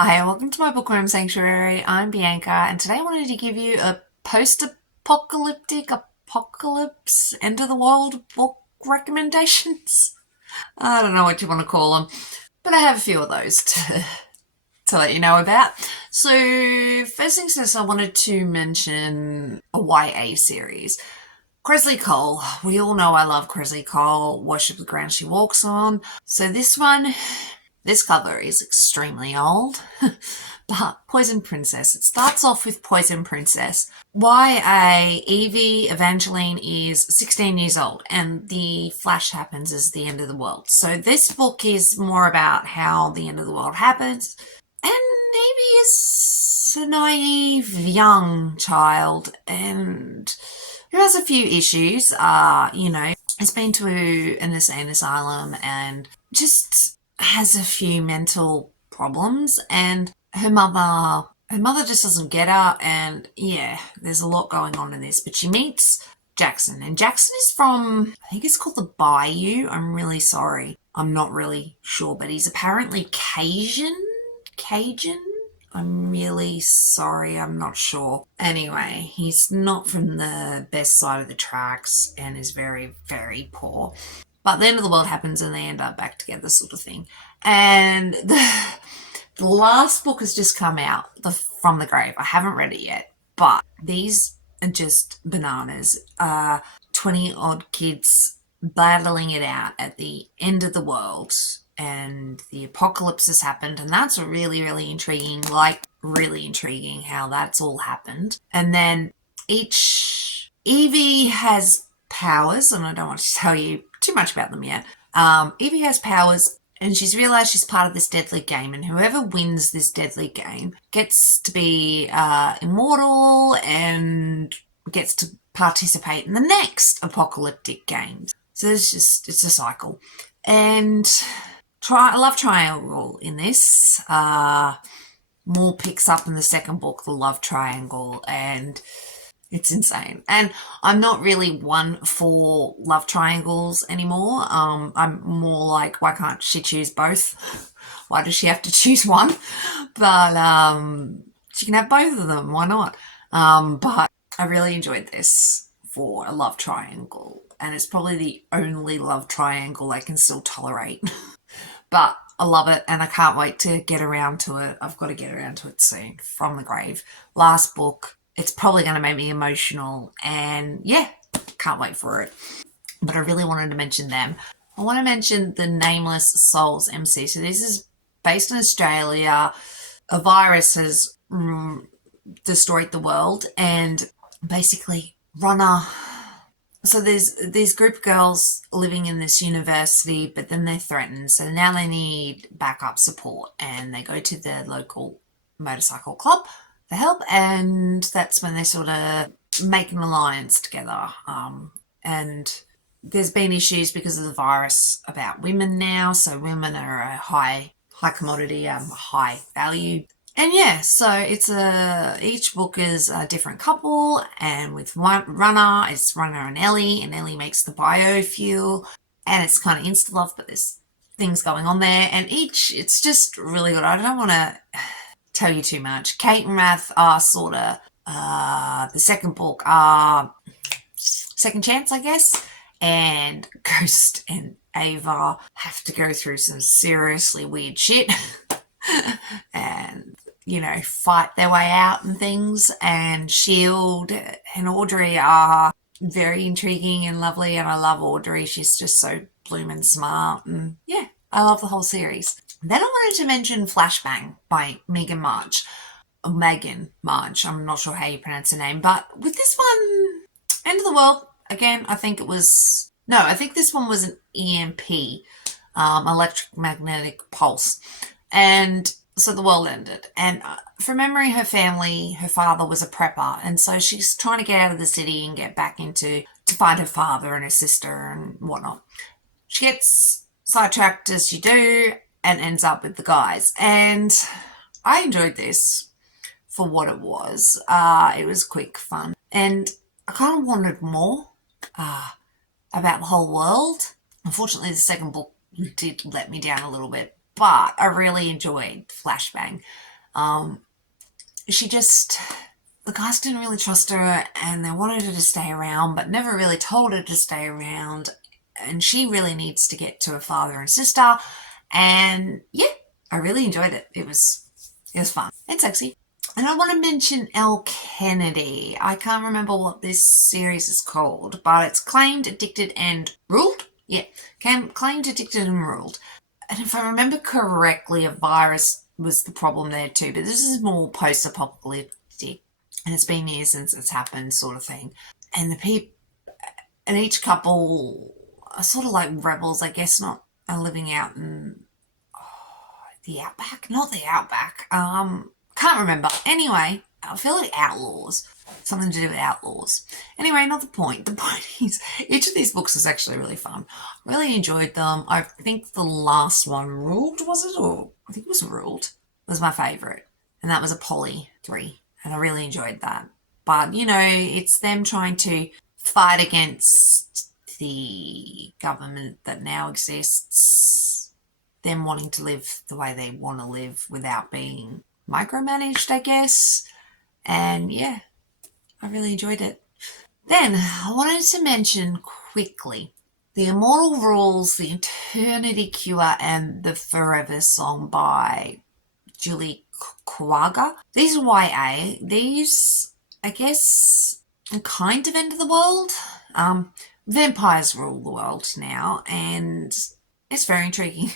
Hi, and welcome to my bookworm sanctuary. I'm Bianca, and today I wanted to give you a post-apocalyptic apocalypse end of the world book recommendations. I don't know what you want to call them, but I have a few of those to let you know about. So, first things first, I wanted to mention a YA series. Cresley Cole. We all know I love Cresley Cole, Worship the Ground She Walks On. So this cover is extremely old, but Poison Princess. It starts off with Poison Princess. YA Evie Evangeline is 16 years old, and the flash happens as the end of the world. So this book is more about how the end of the world happens, and Evie is a naive young child, and who has a few issues. Has been to an insane asylum and just has a few mental problems, and her mother just doesn't get her, and yeah, there's a lot going on in this. But she meets Jackson, and Jackson is from, I think it's called the Bayou. I'm really sorry, I'm not really sure, but he's apparently Cajun. I'm really sorry, I'm not sure. Anyway, he's not from the best side of the tracks and is very, very poor. But the end of the world happens and they end up back together, sort of thing. And the last book has just come out, From the Grave. I haven't read it yet, but these are just bananas. 20 odd kids battling it out at the end of the world, and the apocalypse has happened, and that's really, really intriguing. Like, really intriguing how that's all happened. And then each Evie has powers, and I don't want to tell you too much about them yet. Evie has powers, and she's realised she's part of this deadly game, and whoever wins this deadly game gets to be immortal and gets to participate in the next apocalyptic games. So it's a cycle. And I love triangle in this. More picks up in the second book, the love triangle, and it's insane. And I'm not really one for love triangles anymore. I'm more like, why can't she choose both? Why does she have to choose one? But she can have both of them. Why not? But I really enjoyed this for a love triangle, and it's probably the only love triangle I can still tolerate. But I love it, and I can't wait to get around to it. I've got to get around to it soon. From the Grave. Last book. It's probably going to make me emotional, and yeah, can't wait for it. But I really wanted to mention them. I want to mention the Nameless Souls MC. So this is based in Australia. A virus has destroyed the world, and basically Runner. So there's these group of girls living in this university, but then they're threatened. So now they need backup support, and they go to the local motorcycle club for help, and that's when they sort of make an alliance together. And there's been issues because of the virus about women now, so women are a high commodity, high value. And yeah, so each book is a different couple, and with one Runner, it's Runner and Ellie makes the biofuel, and it's kind of insta love, but there's things going on there, and it's just really good. I don't want to tell you too much. Kate and Rath are sort of the second book are second chance, I guess, and Ghost and Ava have to go through some seriously weird shit and fight their way out and things. And Shield and Audrey are very intriguing and lovely, and I love Audrey. She's just so blooming smart, and yeah, I love the whole series. Then I wanted to mention Flashbang by Megan March. Megan March, I'm not sure how you pronounce her name, but with this one, End of the World, again, I think this one was an EMP, electromagnetic pulse. And so the world ended. And from memory, her father was a prepper. And so she's trying to get out of the city and get back to find her father and her sister and whatnot. She gets sidetracked as you do and ends up with the guys. And I enjoyed this for what it was. It was quick fun. And I kind of wanted more about the whole world. Unfortunately, the second book did let me down a little bit, but I really enjoyed Flashbang. She just, the guys didn't really trust her and they wanted her to stay around, but never really told her to stay around. And she really needs to get to her father and sister. And yeah, I really enjoyed it. It was fun and sexy. And I want to mention Elle Kennedy. I can't remember what this series is called, but it's Claimed, Addicted, and Ruled. Yeah, Claimed, Addicted, and Ruled. And if I remember correctly, a virus was the problem there too. But this is more post-apocalyptic, and it's been years since it's happened, sort of thing. And the people, and each couple are sort of like rebels, I guess, not are living out in the outback, not the outback. Can't remember. Anyway, I feel like outlaws. Something to do with outlaws. Anyway, not the point. The point is, each of these books is actually really fun. Really enjoyed them. I think the last one, Ruled, was it? Or I think it was Ruled, was my favourite. And that was a Poly 3. And I really enjoyed that. But, you know, it's them trying to fight against the government that now exists. Them wanting to live the way they want to live without being micromanaged, I guess. And yeah, I really enjoyed it. Then I wanted to mention quickly The Immortal Rules, The Eternity Cure, and The Forever Song by Julie Kawaka. These are YA. These, I guess, are kind of end of the world. Vampires rule the world now, and it's very intriguing.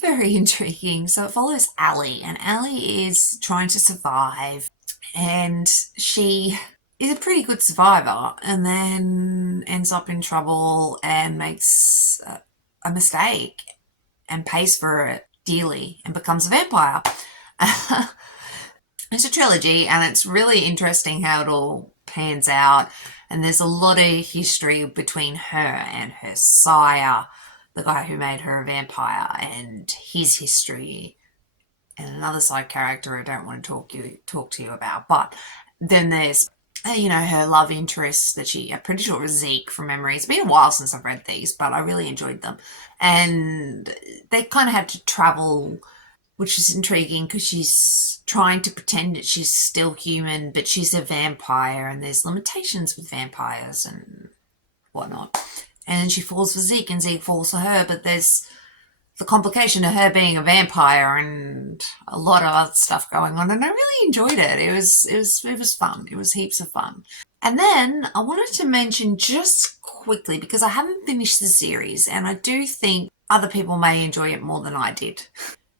Very intriguing. So it follows Allie, and Allie is trying to survive, and she is a pretty good survivor, and then ends up in trouble and makes a mistake and pays for it dearly and becomes a vampire. It's a trilogy, and it's really interesting how it all pans out, and there's a lot of history between her and her sire, the guy who made her a vampire, and his history, and another side character I don't want to talk to you about. But then there's, you know, her love interest that I'm pretty sure it was Zeke from memory. It's been a while since I've read these, but I really enjoyed them. And they kind of had to travel, which is intriguing because she's trying to pretend that she's still human, but she's a vampire, and there's limitations with vampires and whatnot. And then she falls for Zeke, and Zeke falls for her, but there's the complication of her being a vampire and a lot of other stuff going on, and I really enjoyed it. It was fun. It was heaps of fun. And then I wanted to mention just quickly, because I haven't finished the series, and I do think other people may enjoy it more than I did.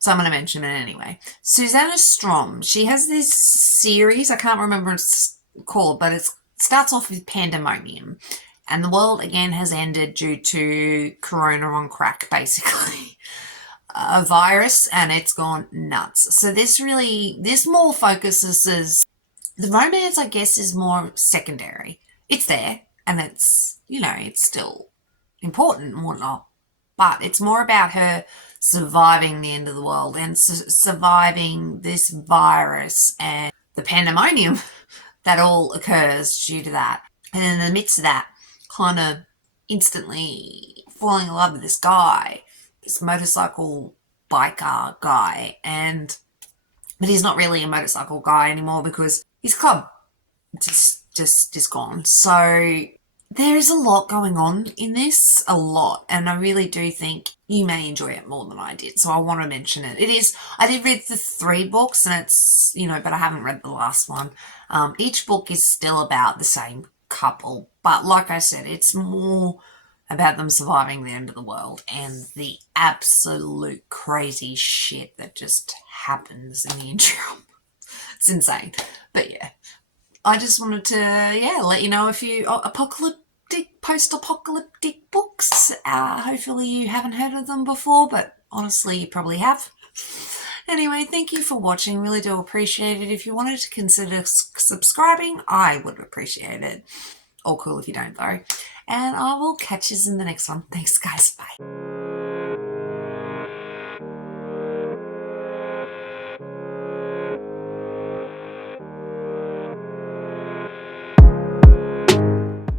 So I'm going to mention it anyway. Susanna Strom, she has this series, I can't remember what it's called, but it starts off with Pandemonium. And the world, again, has ended due to Corona on crack, basically. A virus, and it's gone nuts. So this more focuses, the romance, I guess, is more secondary. It's there, and it's, you know, it's still important and whatnot. But it's more about her surviving the end of the world and surviving this virus and the pandemonium that all occurs due to that. And in the midst of that, kind of instantly falling in love with this guy, this motorcycle biker guy, but he's not really a motorcycle guy anymore because his club just is gone. So there is a lot going on in this, a lot, and I really do think you may enjoy it more than I did. So I want to mention it. I did read the 3 books, and it's, you know, but I haven't read the last one. Each book is still about the same couple, but like I said, it's more about them surviving the end of the world and the absolute crazy shit that just happens in the interim. It's insane. But yeah, I just wanted to, let you know a few post-apocalyptic books. Hopefully you haven't heard of them before, but honestly, you probably have. Anyway, thank you for watching. Really do appreciate it. If you wanted to consider subscribing, I would appreciate it. All cool if you don't, though. And I will catch you in the next one. Thanks, guys. Bye.